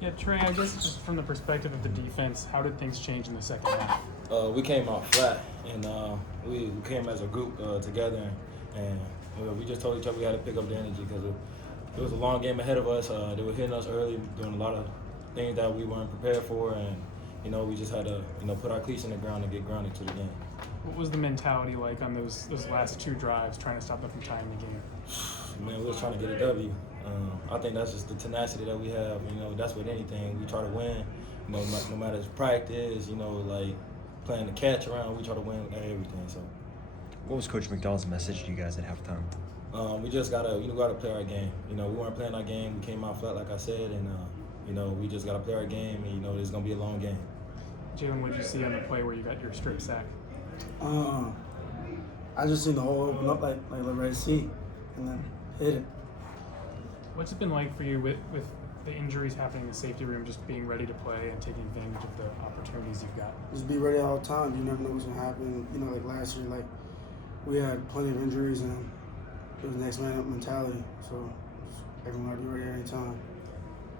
Yeah, Trey, I guess just from the perspective of the defense, how did things change in the second half? We came out flat, and we came as a group together, and we just told each other we had to pick up the energy because it was a long game ahead of us. They were hitting us early, doing a lot of things that we weren't prepared for, and we just had to put our cleats in the ground and get grounded to the game. What was the mentality like on those last two drives, trying to stop them from tying the game? Man, we was trying to get a W. I think that's just the tenacity that we have. That's with anything. We try to win. No matter if practice, like playing the catch around, we try to win everything. So. What was Coach McDonald's message to you guys at halftime? We just gotta play our game. We weren't playing our game. We came out flat, like I said, and we just gotta play our game. And it's gonna be a long game. Jalen, what did you see on the play where you got your strip sack? I just seen the hole open up like the Red Sea, and then hit it. What's it been like for you with the injuries happening in the safety room, just being ready to play and taking advantage of the opportunities you've got? Just be ready all the time. You never know what's gonna happen. Like last year, like we had plenty of injuries, and it was next man up mentality. So everyone had to be ready at any time.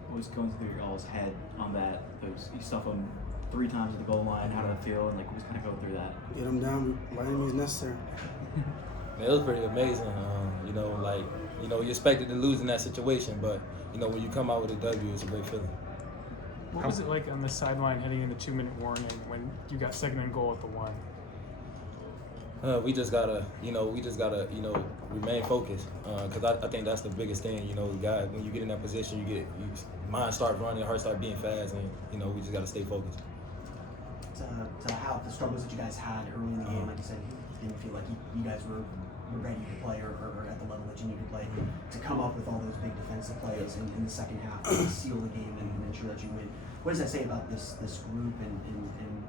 What was going through your all's head on that? You stuff them 3 times at the goal line. How did it feel? And what was kind of going through that? Get them down by any means necessary. It was pretty amazing. You expected to lose in that situation, but when you come out with a W, it's a great feeling. What was it like on the sideline heading in the 2-minute warning when you got second and goal at the 1? We just gotta remain focused. Because I think that's the biggest thing. When you get in that position, your mind starts running, heart starts beating fast, and we just gotta stay focused. To have the struggles that you guys had early in the game, like you said, you didn't feel like you guys were ready to play or at the level that you need to play. To come up with all those big defensive plays in the second half to seal the game and ensure that you win. What does that say about this group and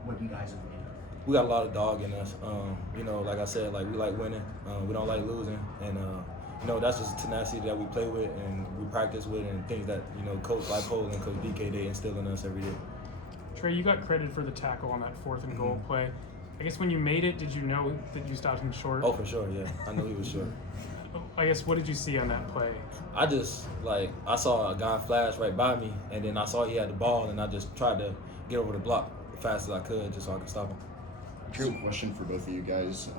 what you guys are doing? We got a lot of dog in us. Like I said, we like winning. We don't like losing, and that's just tenacity that we play with and we practice with, and things that Coach Leipold and Coach DK they instill in us every day. Trey, you got credit for the tackle on that 4th and goal play. I guess when you made it, did you know that you stopped him short? Oh, for sure, yeah. I knew he was short. I guess, what did you see on that play? I just, I saw a guy flash right by me, and then I saw he had the ball, and I just tried to get over the block as fast as I could just so I could stop him. True question for both of you guys.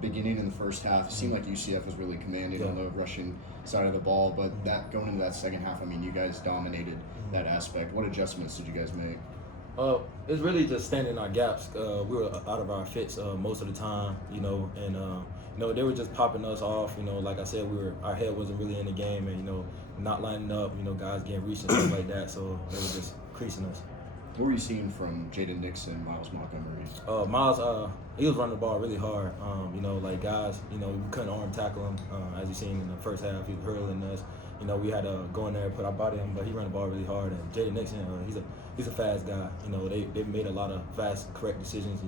Beginning in the first half, it seemed like UCF was really commanding on the rushing side of the ball, but that going into that second half, you guys dominated that aspect. What adjustments did you guys make? It's really just standing our gaps. We were out of our fits most of the time, and they were just popping us off. Like I said, our head wasn't really in the game, and not lining up. Guys getting reached and stuff like that. So they were just creasing us. What were you seeing from Jaden Nixon, Miles Montgomery? Miles, he was running the ball really hard. Guys, we couldn't arm tackle him. As you seen in the first half, he was hurling us. We had to go in there and put our body on him, but he ran the ball really hard. And Jaden Nixon, he's a fast guy. They made a lot of fast, correct decisions,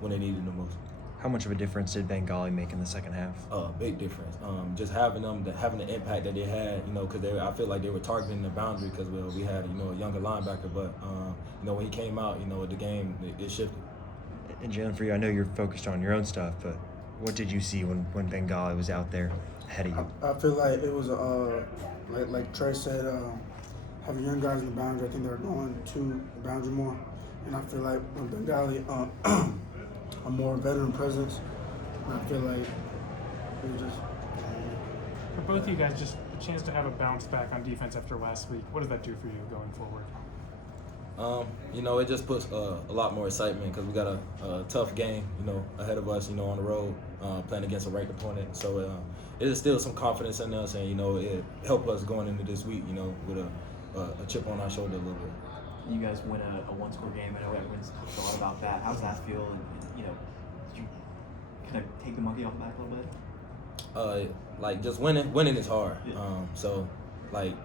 when they needed the most. How much of a difference did Bengali make in the second half? Big difference. Just having the impact that they had, because I feel like they were targeting the boundary because we had a younger linebacker, but when he came out, the game it shifted. And Jalen, for you, I know you're focused on your own stuff, but what did you see when Bengali was out there ahead of you? I feel like it was like Trey said, having young guys in the boundary. I think they're going to the boundary more, and I feel like when Bengali a more veteran presence, and I feel like it was just. For both of you guys, just a chance to have a bounce back on defense after last week. What does that do for you going forward? It just puts a lot more excitement because we got a tough game, ahead of us, on the road, playing against a ranked opponent. So it is still some confidence in us, and it helped us going into this week, with a chip on our shoulder a little bit. You guys win a one-score game. I know everyone's talked a lot about that. How does that feel? And did you kind of take the monkey off the back a little bit? Just winning is hard. So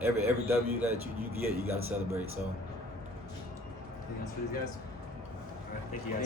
every W that you get, you got to celebrate. So. Anything else for these guys? All right, thank you guys.